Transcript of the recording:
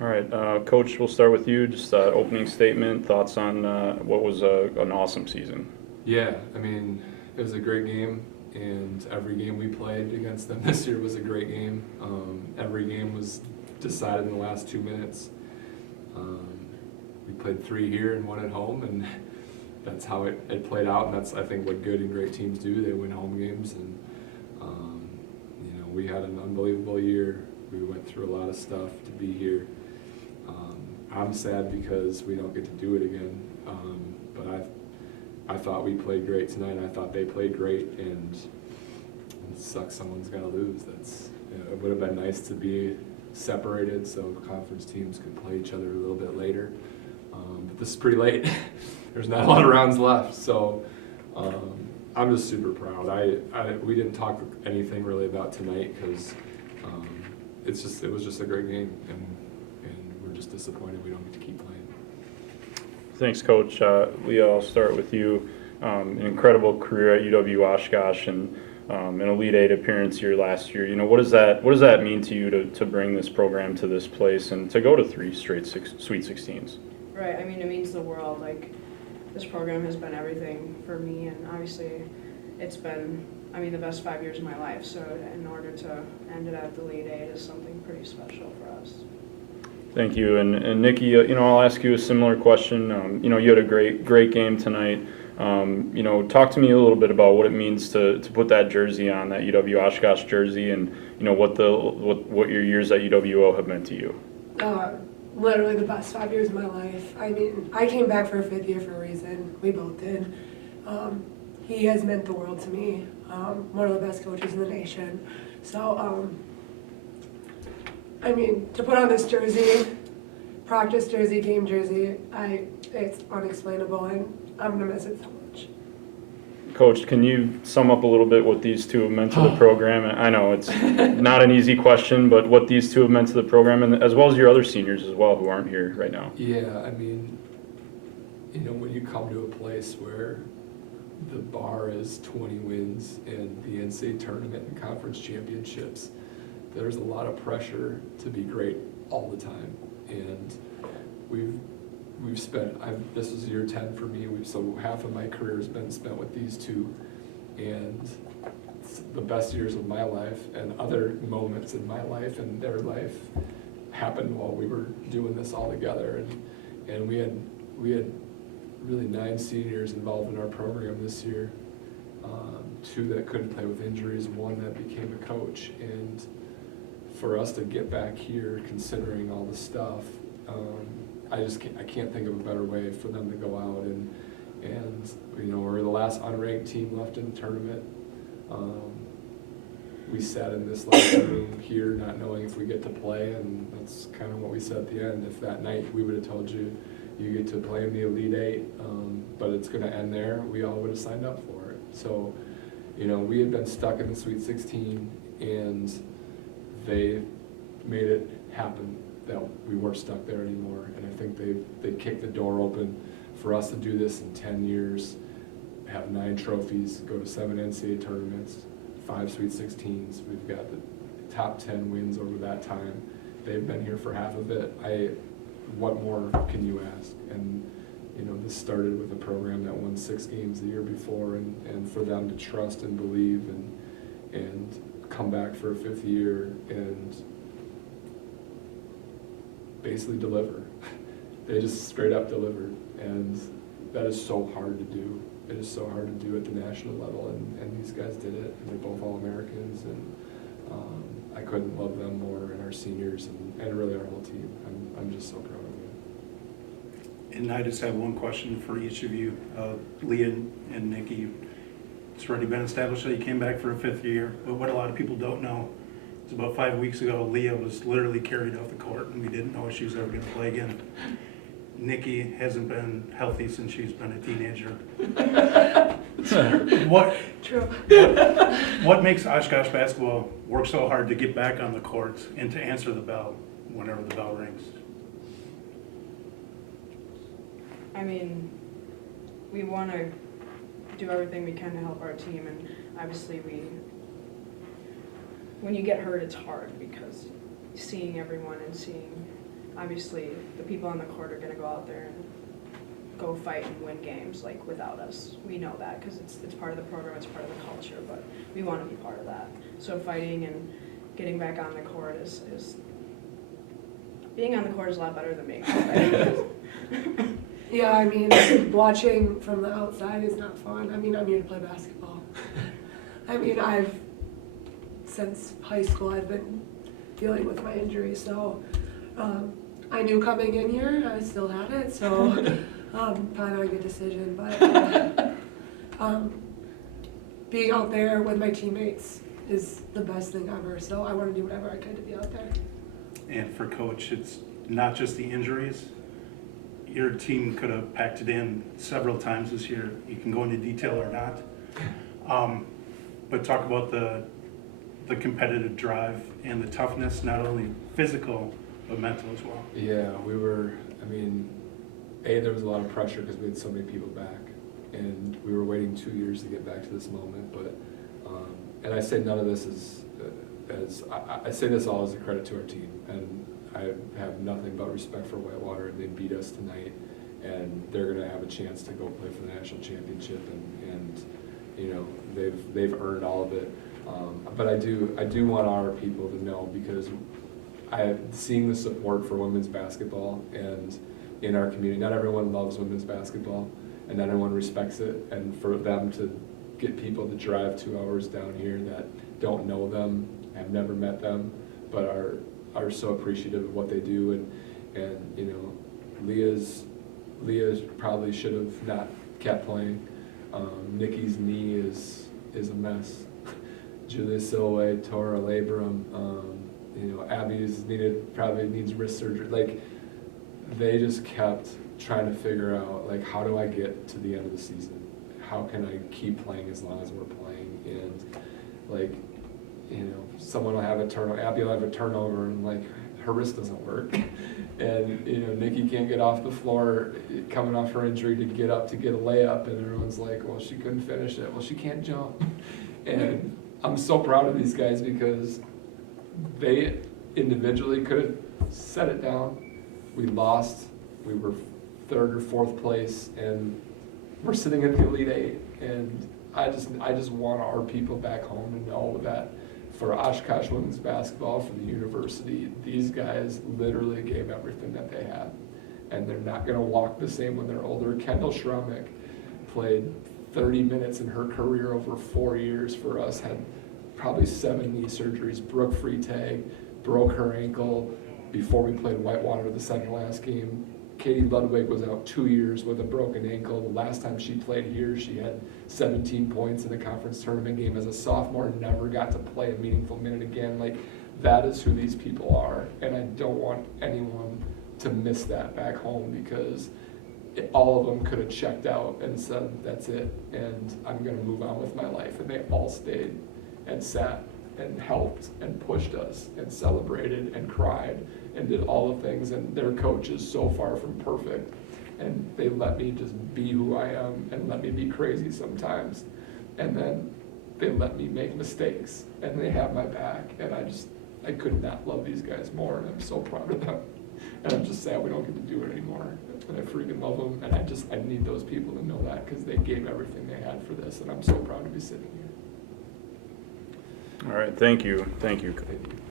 All right, Coach, we'll start with you. Just opening statement, thoughts on what was an awesome season. Yeah, I mean, it was a great game, and every game we played against them this year was a great game. Every game was decided in the last 2 minutes. We played 3 here and 1 at home, and that's how it played out, and that's, I think, what good and great teams do. They win home games, and we had an unbelievable year. We went through a lot of stuff to be here. I'm sad because we don't get to do it again, but I thought we played great tonight. I thought they played great, and it sucks someone's got to lose. It would have been nice to be separated so conference teams could play each other a little bit later. But this is pretty late. There's not a lot of rounds left, so I'm just super proud. We didn't talk anything really about tonight because it was just a great game, and we're just disappointed we don't get to keep playing. Thanks, Coach. Leah, I'll start with you. An incredible career at UW-Oshkosh and an Elite Eight appearance here last year. What does that mean to you to bring this program to this place and to go to 3 straight Sweet 16s? Right. I mean, it means the world. Like, this program has been everything for me, and obviously, it's been, the best 5 years of my life. So, in order to end it at the Elite Eight is something pretty special for us. Thank you. And Nikki, I'll ask you a similar question. You had a great game tonight. Talk to me a little bit about what it means to put that jersey on, that UW-Oshkosh jersey, and what your years at UWO have meant to you. Literally the best 5 years of my life. I came back for a 5th year for a reason. We both did. He has meant the world to me. One of the best coaches in the nation. So, to put on this jersey, practice jersey, game jersey, it's unexplainable, and I'm going to miss it so much. Coach, can you sum up a little bit what these two have meant to the program? I know it's not an easy question, but what these two have meant to the program, and as well as your other seniors as well who aren't here right now. Yeah, when you come to a place where the bar is 20 wins in the NCAA tournament and conference championships, there's a lot of pressure to be great all the time. And we've spent, this is year 10 for me, so half of my career has been spent with these two, and the best years of my life and other moments in my life and their life happened while we were doing this all together. And we had really 9 seniors involved in our program this year, 2 that couldn't play with injuries, 1 that became a coach. And for us to get back here, considering all the stuff, I can't think of a better way for them to go out and we're the last unranked team left in the tournament. We sat in this locker room here not knowing if we get to play, and that's kind of what we said at the end. If that night we would have told you get to play in the Elite Eight, but it's going to end there, we all would have signed up for it. So, we had been stuck in the Sweet 16, and they made it happen that we weren't stuck there anymore. And I think they kicked the door open for us to do this in 10 years, have 9 trophies, go to 7 NCAA tournaments, 5 Sweet 16s. We've got the top 10 wins over that time. They've been here for half of it. What more can you ask? And this started with a program that won 6 games the year before, and for them to trust and believe and come back for a 5th year and basically deliver. They just straight up delivered, and that is so hard to do. It is so hard to do at the national level, and these guys did it, and they're both All-Americans, and I couldn't love them more, and our seniors, and really our whole team. I'm just so proud of you. And I just have one question for each of you. Leah and Nikki, it's already been established that you came back for a 5th year, but what a lot of people don't know is about 5 weeks ago, Leah was literally carried off the court, and we didn't know if she was ever going to play again. Nikki hasn't been healthy since she's been a teenager. What makes Oshkosh basketball work so hard to get back on the court and to answer the bell whenever the bell rings? We want to do everything we can to help our team, and obviously when you get hurt, it's hard because seeing everyone and seeing obviously the people on the court are gonna go out there and go fight and win games like without us. We know that because it's part of the program, it's part of the culture, but we want to be part of that. So fighting and getting back on the court is being on the court is a lot better than being out there. Yeah, I mean, watching from the outside is not fun. I mean, I'm here to play basketball. I mean, since high school, I've been dealing with my injury, so I knew coming in here, I still had it, so probably not a good decision, but being out there with my teammates is the best thing ever, so I want to do whatever I could to be out there. And for Coach, it's not just the injuries. Your team could have packed it in several times this year. You can go into detail or not. But talk about the competitive drive and the toughness, not only physical, but mental as well. Yeah, there was a lot of pressure because we had so many people back, and we were waiting 2 years to get back to this moment, but, and I say none of this I say this all as a credit to our team, and I have nothing but respect for Whitewater, and they beat us tonight, and they're gonna have a chance to go play for the national championship, and you know, they've earned all of it. But I do want our people to know, because seeing the support for women's basketball and in our community, not everyone loves women's basketball and not everyone respects it, and for them to get people to drive 2 hours down here that don't know them, have never met them, but are so appreciative of what they do, and you know, Leah's probably should have not kept playing. Nikki's knee is a mess. Julia Silway tore a labrum. You know, Abby's probably needs wrist surgery. Like, they just kept trying to figure out, like, how do I get to the end of the season? How can I keep playing as long as we're playing? And like, you know, someone will have a turnover, Abby will have a turnover, and like, her wrist doesn't work. And you know, Nikki can't get off the floor coming off her injury to get up to get a layup, and everyone's like, well, she couldn't finish it. Well, she can't jump. And I'm so proud of these guys because they individually could have set it down. We lost. We were 3rd or 4th place, and we're sitting in the Elite Eight. And I just want our people back home to know that for Oshkosh women's basketball, for the university, these guys literally gave everything that they had. And they're not going to walk the same when they're older. Kendall Schrumick played 30 minutes in her career over 4 years for us, had probably 7 knee surgeries. Brooke Freitag broke her ankle before we played Whitewater the second last game. Katie Ludwig was out 2 years with a broken ankle. The last time she played here, she had 17 points in a conference tournament game as a sophomore, never got to play a meaningful minute again. Like, that is who these people are, and I don't want anyone to miss that back home, because all of them could have checked out and said, that's it, and I'm going to move on with my life. And they all stayed and sat and helped and pushed us and celebrated and cried and did all the things. And their coach is so far from perfect, and they let me just be who I am and let me be crazy sometimes. And then they let me make mistakes, and they have my back. And I could not love these guys more, and I'm so proud of them. And I'm just sad we don't get to do it anymore. And I freaking love them, and I need those people to know that, because they gave everything they had for this, and I'm so proud to be sitting here. All right, thank you. Thank you.